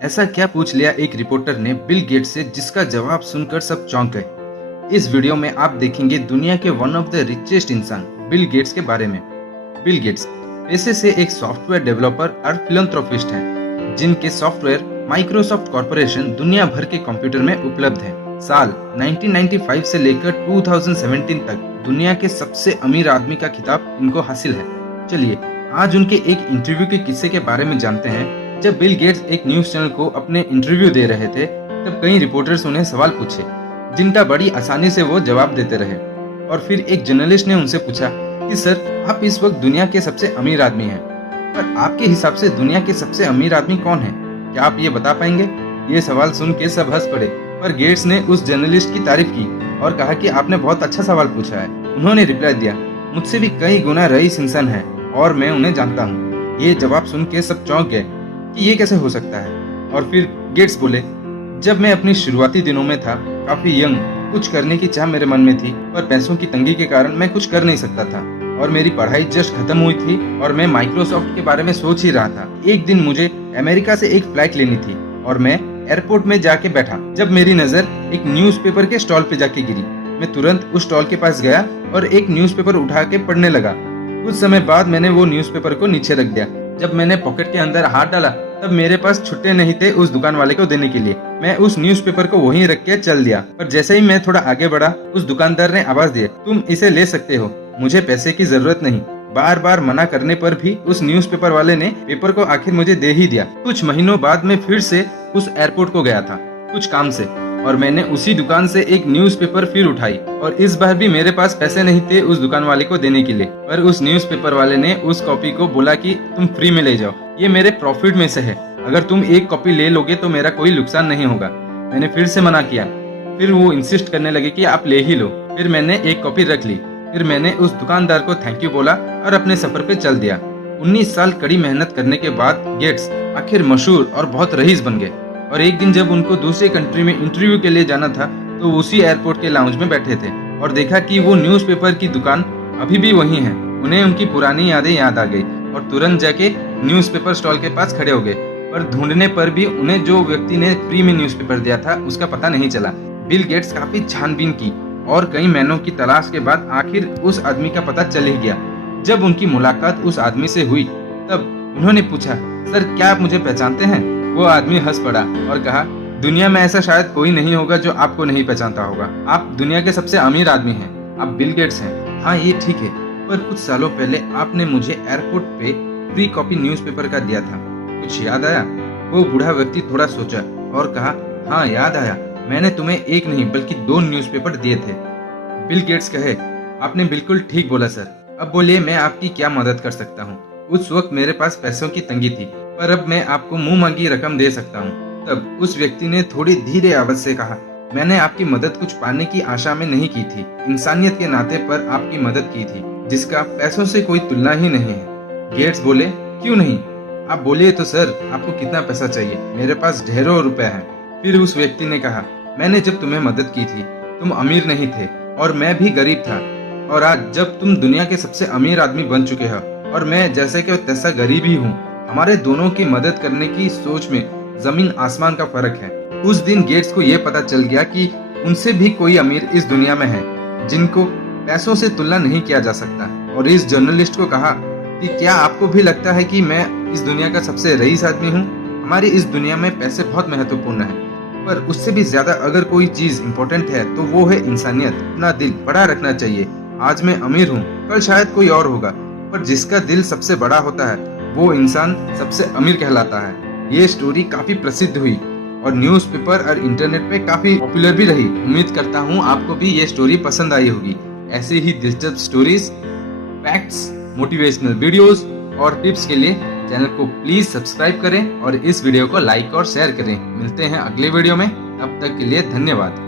ऐसा क्या पूछ लिया एक रिपोर्टर ने बिल गेट्स से, जिसका जवाब सुनकर सब चौंक गए। इस वीडियो में आप देखेंगे दुनिया के वन ऑफ द रिचेस्ट इंसान बिल गेट्स के बारे में। बिल गेट्स पेशे से एक सॉफ्टवेयर डेवलपर और फिलंथ्रोपिस्ट हैं, जिनके सॉफ्टवेयर माइक्रोसॉफ्ट कॉर्पोरेशन दुनिया भर के कंप्यूटर में उपलब्ध है। साल 1995 से लेकर 2017 तक दुनिया के सबसे अमीर आदमी का खिताब इनको हासिल है। चलिए आज उनके एक इंटरव्यू के किस्से के बारे में जानते हैं। जब बिल गेट्स एक न्यूज चैनल को अपने इंटरव्यू दे रहे थे, तब कई रिपोर्टर्स उन्हें सवाल पूछे, जिनका बड़ी आसानी से वो जवाब देते रहे। और फिर एक जर्नलिस्ट ने उनसे पूछा कि सर, आप इस वक्त दुनिया के सबसे अमीर आदमी हैं, पर आपके हिसाब से दुनिया के सबसे अमीर आदमी कौन है? क्या आप ये बता पाएंगे? ये सवाल सुन के सब हंस पड़े, पर गेट्स ने उस जर्नलिस्ट की तारीफ की और कहा कि आपने बहुत अच्छा सवाल पूछा है। उन्होंने रिप्लाई दिया, मुझसे भी कई गुना रईस इंसान है और मैं उन्हें जानता हूँ। ये जवाब सुन के सब चौंक गए कि ये कैसे हो सकता है। और फिर गेट्स बोले, जब मैं अपनी शुरुआती दिनों में था, काफी यंग, कुछ करने की चाह मेरे मन में थी, पर पैसों की तंगी के कारण मैं कुछ कर नहीं सकता था और मेरी पढ़ाई जस्ट खत्म हुई थी और मैं माइक्रोसॉफ्ट के बारे में सोच ही रहा था। एक दिन मुझे अमेरिका से एक फ्लाइट लेनी थी और मैं एयरपोर्ट में जाके बैठा, जब मेरी नजर एक न्यूज़पेपर के स्टॉल पे जाके गिरी। मैं तुरंत उस स्टॉल के पास गया और एक न्यूज़पेपर उठा के पढ़ने लगा। कुछ समय बाद मैंने वो न्यूज़पेपर को नीचे रख दिया। जब मैंने पॉकेट के अंदर हाथ डाला, तब मेरे पास छुट्टे नहीं थे उस दुकान वाले को देने के लिए। मैं उस न्यूज़पेपर को वहीं रख के चल दिया, पर जैसे ही मैं थोड़ा आगे बढ़ा, उस दुकानदार ने आवाज दी, तुम इसे ले सकते हो, मुझे पैसे की जरूरत नहीं। बार बार मना करने पर भी उस न्यूज़पेपर वाले ने पेपर को आखिर मुझे दे ही दिया। कुछ महीनों बाद मैं फिर से उस एयरपोर्ट को गया था कुछ काम से, और मैंने उसी दुकान से एक न्यूज़पेपर फिर उठाई और इस बार भी मेरे पास पैसे नहीं थे उस दुकान वाले को देने के लिए। पर उस न्यूज़पेपर वाले ने उस कॉपी को बोला कि तुम फ्री में ले जाओ, ये मेरे प्रॉफिट में से है, अगर तुम एक कॉपी ले लोगे तो मेरा कोई नुकसान नहीं होगा। मैंने फिर से मना किया, फिर वो इंसिस्ट करने लगे कि आप ले ही लो। फिर मैंने एक कॉपी रख ली। फिर मैंने उस दुकानदार को थैंक यू बोला और अपने सफर पे चल दिया। 19 साल कड़ी मेहनत करने के बाद गेट्स आखिर मशहूर और बहुत रईस बन गए। और एक दिन जब उनको दूसरे कंट्री में इंटरव्यू के लिए जाना था, तो उसी एयरपोर्ट के लाउंज में बैठे थे और देखा कि वो न्यूज़पेपर की दुकान अभी भी वही है। उन्हें उनकी पुरानी यादें याद आ गई और तुरंत जाके न्यूज़पेपर स्टॉल के पास खड़े हो गए। पर ढूंढने पर भी उन्हें जो व्यक्ति ने फ्री में न्यूज़पेपर दिया था उसका पता नहीं चला। बिल गेट्स काफी छानबीन की और कई महीनों की तलाश के बाद आखिर उस आदमी का पता चल ही गया। जब उनकी मुलाकात उस आदमी से हुई, तब उन्होंने पूछा, सर, क्या आप मुझे पहचानते हैं? वो आदमी हंस पड़ा और कहा, दुनिया में ऐसा शायद कोई नहीं होगा जो आपको नहीं पहचानता होगा। आप दुनिया के सबसे अमीर आदमी हैं, आप बिल गेट्स हैं। हाँ, ये ठीक है, पर कुछ सालों पहले आपने मुझे एयरपोर्ट पे फ्री कॉपी न्यूज़पेपर का दिया था, कुछ याद आया? वो बूढ़ा व्यक्ति थोड़ा सोचा और कहा, हाँ याद आया, मैंने तुम्हें एक नहीं बल्कि 2 न्यूज़पेपर दिए थे। बिल गेट्स कहे, आपने बिल्कुल ठीक बोला सर, अब बोलिए मैं आपकी क्या मदद कर सकता हूँ? उस वक्त मेरे पास पैसों की तंगी थी, पर अब मैं आपको मुंह मांगी रकम दे सकता हूँ। तब उस व्यक्ति ने थोड़ी धीरे आवाज से कहा, मैंने आपकी मदद कुछ पाने की आशा में नहीं की थी, इंसानियत के नाते पर आपकी मदद की थी, जिसका पैसों से कोई तुलना ही नहीं है। गेट्स बोले, क्यों नहीं? आप बोलिए तो सर, आपको कितना पैसा चाहिए? मेरे पास ढेरों रुपए हैं। फिर उस व्यक्ति ने कहा, मैंने जब तुम्हें मदद की थी, तुम अमीर नहीं थे और मैं भी गरीब था, और आज जब तुम दुनिया के सबसे अमीर आदमी बन चुके हो और मैं जैसे कि तैसा गरीब ही हूँ, हमारे दोनों की मदद करने की सोच में जमीन आसमान का फर्क है। उस दिन गेट्स को यह पता चल गया कि उनसे भी कोई अमीर इस दुनिया में है, जिनको पैसों से तुलना नहीं किया जा सकता। और इस जर्नलिस्ट को कहा कि क्या आपको भी लगता है कि मैं इस दुनिया का सबसे रईस आदमी हूँ? हमारी इस दुनिया में पैसे बहुत महत्वपूर्ण है, पर उससे भी ज्यादा अगर कोई चीज इम्पोर्टेंट है तो वो है इंसानियत। अपना दिल बड़ा रखना चाहिए। आज मैं अमीर हूँ, कल शायद कोई और होगा, पर जिसका दिल सबसे बड़ा होता है वो इंसान सबसे अमीर कहलाता है। ये स्टोरी काफी प्रसिद्ध हुई और न्यूज़पेपर और इंटरनेट पे काफी पॉपुलर भी रही। उम्मीद करता हूँ आपको भी ये स्टोरी पसंद आई होगी। ऐसे ही दिलचस्प स्टोरीज, फैक्ट्स, मोटिवेशनल वीडियोस और टिप्स के लिए चैनल को प्लीज सब्सक्राइब करें और इस वीडियो को लाइक और शेयर करें। मिलते हैं अगले वीडियो में, तब तक के लिए धन्यवाद।